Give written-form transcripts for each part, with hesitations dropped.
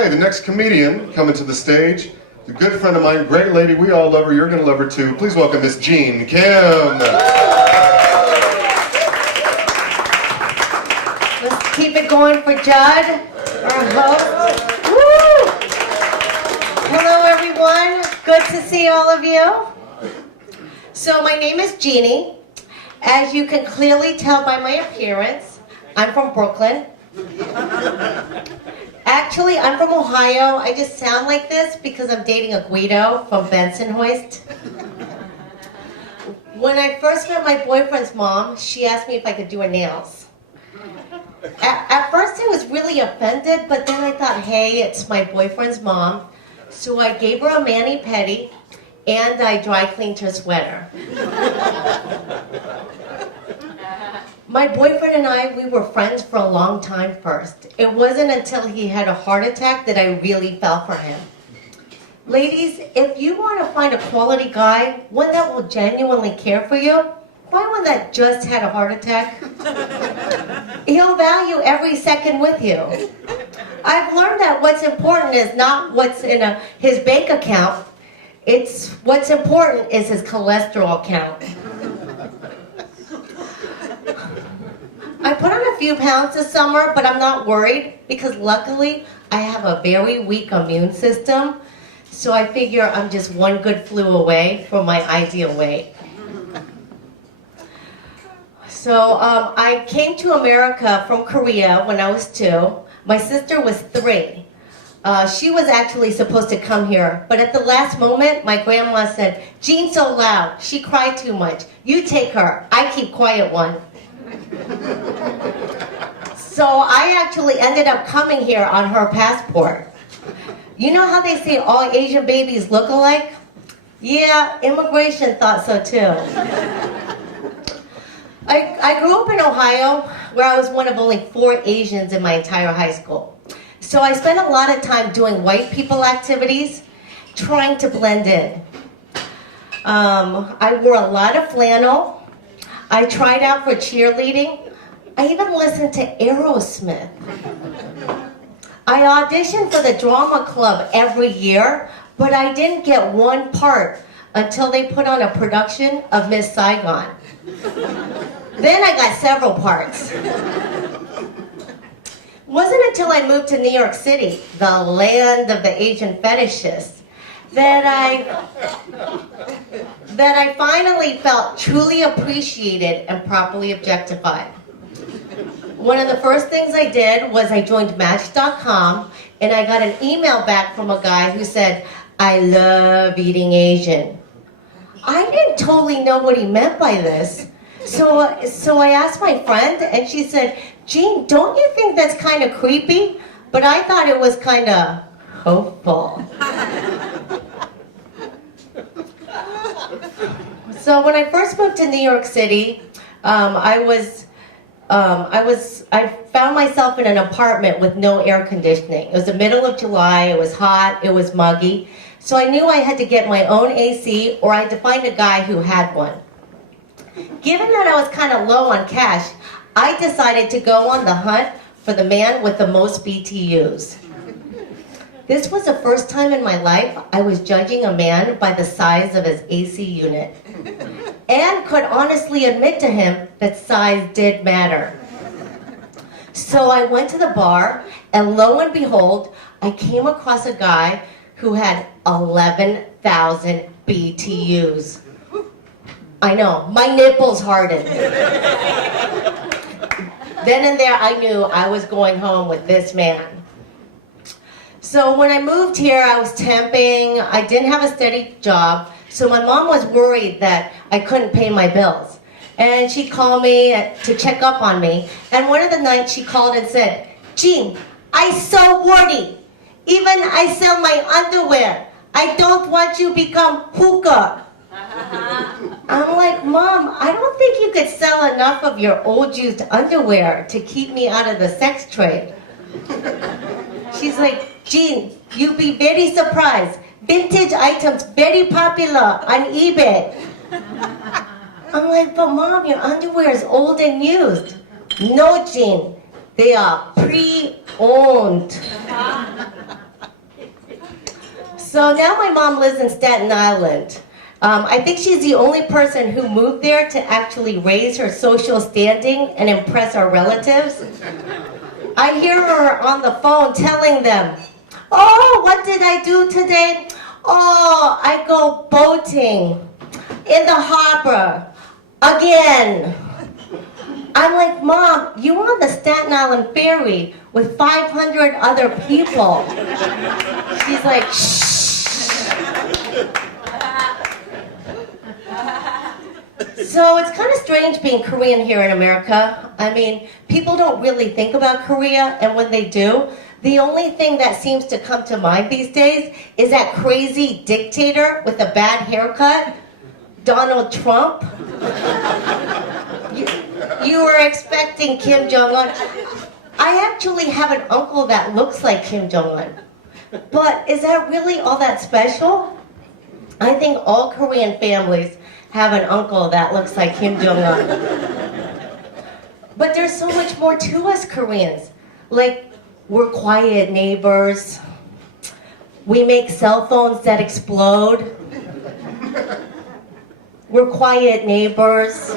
Okay, the next comedian coming to the stage, a good friend of mine, great lady, we all love her, you're going to love her too. Please welcome Miss Jean Kim. Let's keep it going for Judd, our host. Woo! Hello everyone, good to see all of you. So my name is Jeannie. As you can clearly tell by my appearance, I'm from Brooklyn. Actually, I'm from Ohio. I just sound like this because I'm dating a Guido from Bensonhurst. When I first met my boyfriend's mom, she asked me if I could do her nails. At first I was really offended, but then I thought, hey, it's my boyfriend's mom. So I gave her a mani-pedi and I dry cleaned her sweater. My boyfriend and I, we were friends for a long time first. It wasn't until he had a heart attack that I really fell for him. Ladies, if you want to find a quality guy, one that will genuinely care for you, find one that just had a heart attack. He'll value every second with you. I've learned that what's important is not what's in his bank account. It's what's important is his cholesterol count. I put on a few pounds this summer, but I'm not worried because luckily I have a very weak immune system. So I figure I'm just one good flu away from my ideal weight. So I came to America from Korea when I was 2. My sister was 3. She was actually supposed to come here, but at the last moment, my grandma said, "Jean's so loud, she cried too much. You take her, I keep quiet one." So I actually ended up coming here on her passport. You know how they say all Asian babies look alike? Yeah, immigration thought so too. I grew up in Ohio, where I was one of only 4 Asians in my entire high school. So I spent a lot of time doing white people activities, trying to blend in. I wore a lot of flannel. I tried out for cheerleading. I even listened to Aerosmith. I auditioned for the drama club every year, but I didn't get one part until they put on a production of Miss Saigon. Then I got several parts. It wasn't until I moved to New York City, the land of the Asian fetishists, that I finally felt truly appreciated and properly objectified. One of the first things I did was I joined Match.com and I got an email back from a guy who said, "I love eating Asian." I didn't totally know what he meant by this. So I asked my friend and she said, "Jean, don't you think that's kind of creepy?" But I thought it was kind of hopeful. So when I first moved to New York City, I found myself in an apartment with no air conditioning. It was the middle of July, it was hot, it was muggy. So I knew I had to get my own AC or I had to find a guy who had one. Given that I was kind of low on cash, I decided to go on the hunt for the man with the most BTUs. This was the first time in my life I was judging a man by the size of his AC unit. And could honestly admit to him that size did matter. So I went to the bar, and lo and behold, I came across a guy who had 11,000 BTUs. I know, my nipples hardened. Then and there I knew I was going home with this man. So when I moved here, I was temping, I didn't have a steady job, so my mom was worried that I couldn't pay my bills. And she called me to check up on me, and one of the nights she called and said, "Jean, I so worried. Even I sell my underwear. I don't want you to become hookah." I'm like, "Mom, I don't think you could sell enough of your old used underwear to keep me out of the sex trade." She's like, "Jean, you'll be very surprised. Vintage items very popular on eBay." I'm like, "But Mom, your underwear is old and used." "No, Jean, they are pre-owned." So now my mom lives in Staten Island. I think she's the only person who moved there to actually raise her social standing and impress our relatives. I hear her on the phone telling them, "Oh, what did I do today? Oh, I go boating in the harbor again." I'm like, "Mom, you were on the Staten Island ferry with 500 other people." She's like, "Shh." So it's kind of strange being Korean here in America. I mean, people don't really think about Korea, and when they do, the only thing that seems to come to mind these days is that crazy dictator with a bad haircut, Donald Trump. You were expecting Kim Jong-un. I actually have an uncle that looks like Kim Jong-un. But is that really all that special? I think all Korean families have an uncle that looks like Kim Jong-un. But there's so much more to us Koreans. Like, we're quiet neighbors. We make cell phones that explode. We're quiet neighbors.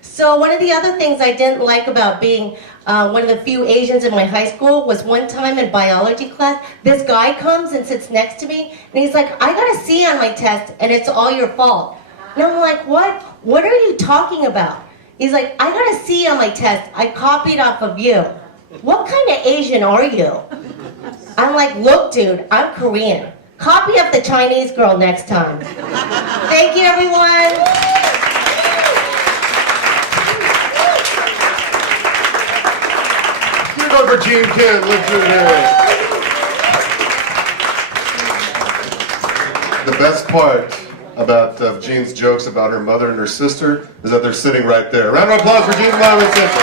So one of the other things I didn't like about being one of the few Asians in my high school was one time in biology class, this guy comes and sits next to me, and he's like, "I got a C on my test, and it's all your fault." And I'm like, "What? What are you talking about?" He's like, "I got a C on my test. I copied off of you." What kind of Asian are you? I'm like, "Look, dude, I'm Korean. Copy of the Chinese girl next time." Thank you, everyone. For Jean Kim, let's do it. The best part about Jean's jokes about her mother and her sister is that they're sitting right there. Round of applause for Jean's mom and sister.